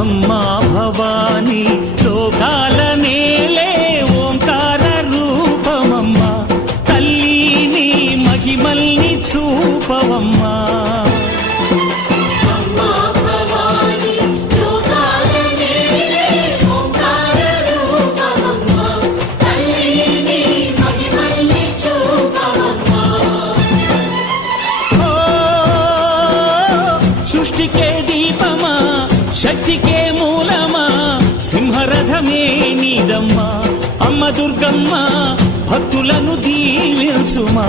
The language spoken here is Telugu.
అమ్మా భవానీ లోకాల నేలే ఓంకార రూపమమ్మా తల్లి మహిమల్ని చూపవమ్మా సృష్టికే దీపమా శక్తికే మూలమా సింహరథమే నీదమ్మా అమ్మ దుర్గమ్మ భక్తులను దీవించుమా